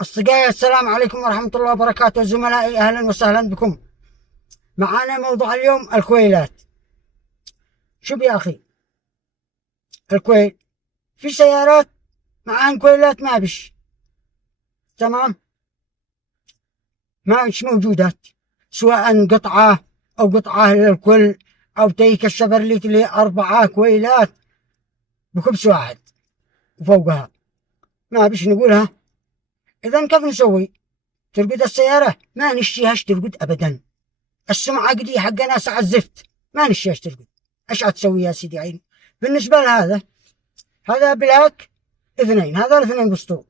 أصدقائي، السلام عليكم ورحمة الله وبركاته. زملائي أهلا وسهلا بكم. معانا موضوع اليوم الكويلات. شوف يا أخي، الكويل في سيارات معاهن كويلات ما بش تمام، ما مش موجودات، سواء قطعة أو قطعة للكل أو تيك الشفرليت اللي 4 كويلات بخبز واحد وفوقها ما بش نقولها. إذا كيف نسوي؟ ترقد السيارة ما نشتيهاش ترقد أبدا. السمعة قدي حق ناس على الزفت، ما نشتيهاش ترقد. ايش هتسوي يا سيدي عيني؟ بالنسبة لهذا، هذا بلاك 2، هذا 2 بسطور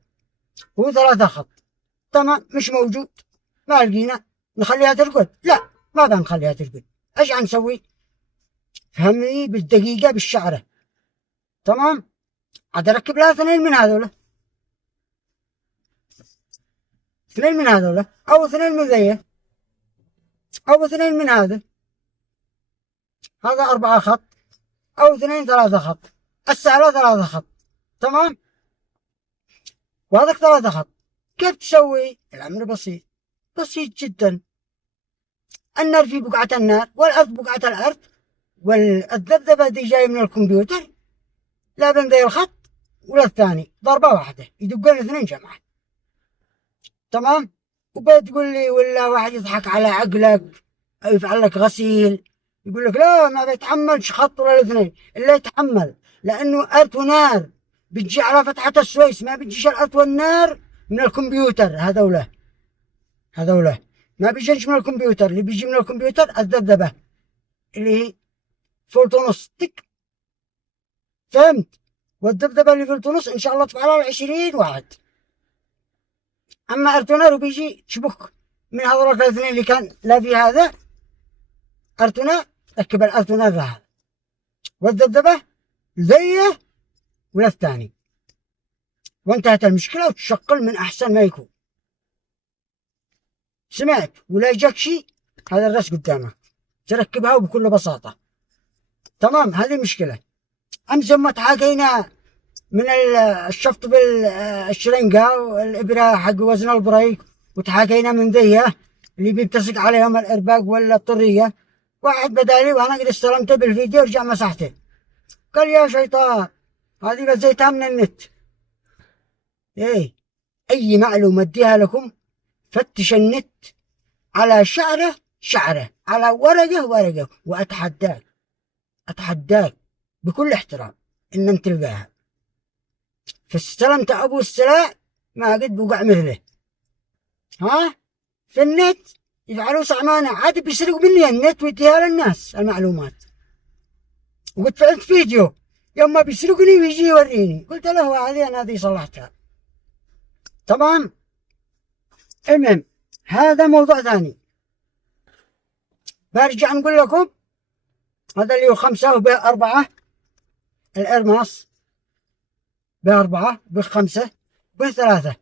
و3 خط. تمام، مش موجود، ما لقينا نخليها ترقد. لا، ما بنخليها ترقد. ايش هنسوي؟ فهمني بالدقيقة بالشعرة. تمام، عاد اركب لها 2 من هذولا، 2 من هذولا او 2 من ذي او 2 من هذا 4 خط او 2 3 خط. السعرة 3 خط. تمام، وهذاك 3 خط. كيف تسوي؟ الأمر بسيط، بسيط جدا. النار في بقعة النار، والأرض بقعة الأرض، والذبذبة دي جاي من الكمبيوتر، لا بين ذي الخط ولا الثاني، ضربة واحدة يدقون 2 جمعة. تمام، وبتقول لي ولا واحد يضحك على عقلك أو يفعل لك غسيل، يقول لك لا ما بيتحملش خط ولا 2. اللي يتحمل، لأنه أرض ونار بتجي على فتحة السويس، ما بتجيش الأرض والنار من الكمبيوتر. هذولا ما بيجيش من الكمبيوتر. اللي بيجي من الكمبيوتر الذبذبة اللي هي فولت ونص تك. فهمت؟ والذبذبة اللي فولت ونص إن شاء الله تفعلها 20 واحد. أما أرتونر وبيجي تشبك من هذول 2 اللي كان لا في هذا أرتونر، ركب الأرتونر هذا والذبذبة زيه ولا الثاني، وانتهت المشكلة وتشغل من أحسن ما يكون. سمعت؟ ولا يجاك شيء، هذا الرأس قدامك تركبها وبكل بساطة. تمام، هذه مشكلة. أمس ما تحاكينا من الشفط بالشرنقة والإبرة حق وزن البريك، وتحاكينا من ذيه اللي بيلتصق عليهم الإرباق ولا الطرية. واحد بدالي وأنا قد استلمته بالفيديو ورجع مسحته، قال يا شيطان هذه بزيتها من النت. إيه، أي معلومة أديها لكم فتش النت على شعره على ورقة، أتحداك بكل احترام إن تلقاها. فاستلمت أبو السلاء ما قد بقع مثله. ها، في النت يفعلوا صعمانة، عاد بيسرقوا مني النت ويديها للناس المعلومات. وقد فعلت فيديو يوم ما بيسرقني ويجي يوريني، قلت له هذه صلحتها. تمام، المهم هذا موضوع ثاني. برجع نقول لكم هذا اللي هو 5 وب4 الإرماس، ب4 ب5 ب3.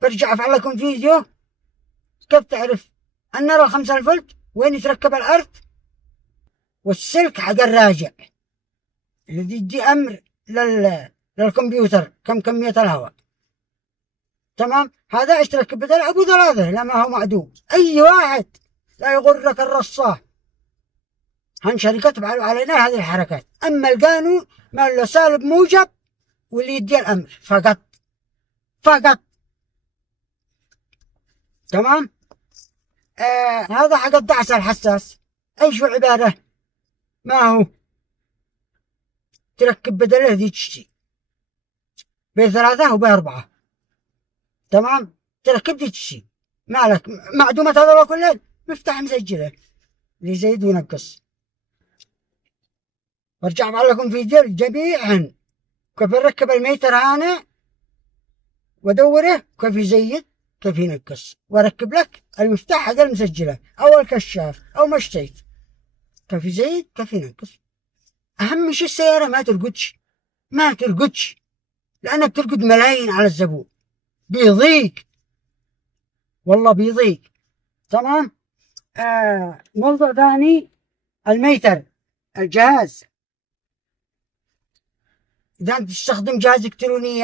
برجع أفعل لكم فيديو كيف تعرف النار 5 الفولت وين يتركب الأرض، والسلك حق الراجع الذي يدي أمر للكمبيوتر كم كمية الهواء. تمام، هذا ايش تركب بدل أبو 3 لا ما هو معدوم. أي واحد لا يغرك الرصاح، هن شركة تفعل علينا هذه الحركات. أما القانون ما له سالب موجب واللي يدي الأمر فقط. تمام، هذا حق الدعسة الحساس. ايش هو عبارة؟ ما هو تركب بدله ذي تشتي ب3 وب4. تمام، تركب ذي تشتي مالك معدومة هذا كلها، مفتاح مسجله اللي يزيد وينقص. وارجع أفعل لكم فيديو جميعا كيف نركب الميتر هنا ودوره، كيف يزيد كيف ينقص، واركب لك المفتاح حق المسجله او الكشاف او ما اشتيت، كيف يزيد كيف ينقص. اهم شيء السياره ما ترقدش لانها بترقد ملايين على الزبون، بيضيق والله بيضيق. تمام، موضوع ثاني، الميتر الجهاز. اذا انت تستخدم جهاز الكتروني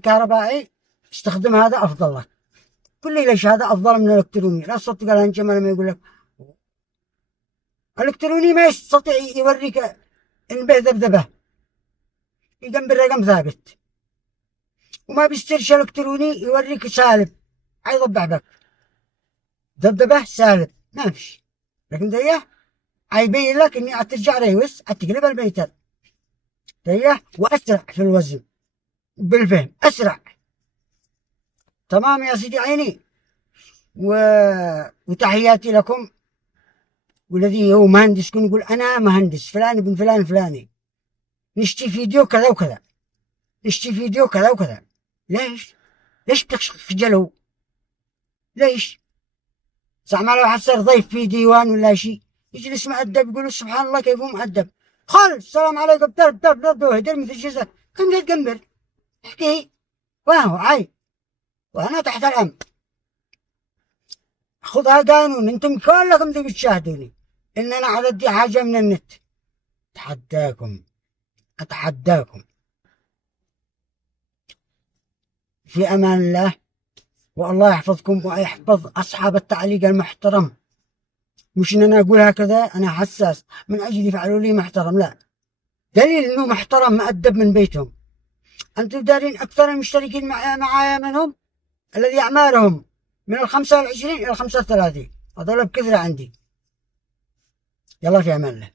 كهربائي استخدم هذا أفضل لك. قل لي ليش هذا أفضل من الإلكتروني؟ لا تصدق على جمال لما يقول لك الإلكتروني ما يستطيع يوريك إن به ذبذبة، يجنب الرقم ثابت، وما بيسترش إلكتروني يوريك سالب، هيضبع بك ذبذبة سالب ما فيش. لكن ده هيبين لك إني هترجع ريوس، هتقلب الميتر ده وأسرع في الوزن بالفهم، أسرع. تمام يا سيدي عيني. وتحياتي لكم. والذي هو مهندس يكون يقول أنا مهندس فلان بن فلان فلاني، نشتي فيديو كذا وكذا، نشتي فيديو كذا وكذا. ليش بتخجلوا؟ ليش؟ زعما لو حصل ضيف في ديوان ولا شيء يجلس مؤدب يقول سبحان الله كيف هو مؤدب. خل السلام عليكم ضرب ضرب ضرب وهدر مثل الجزء كم جد جنبر احكي وهو عاي. وأنا تحت الأمر، خذها قانون. انتم كلكم ذي بتشاهدوني ان انا عددي حاجة من النت. اتحداكم في امان الله، والله يحفظكم ويحفظ اصحاب التعليق المحترم. مش ان انا اقول هكذا انا حساس من اجل يفعلوا لي محترم، لا، دليل انه محترم مؤدب من بيتهم. انتم دارين اكثر المشتركين معايا منهم الذي اعمارهم من 25 الى 35، هذول بكثرة عندي. يلا في امان الله.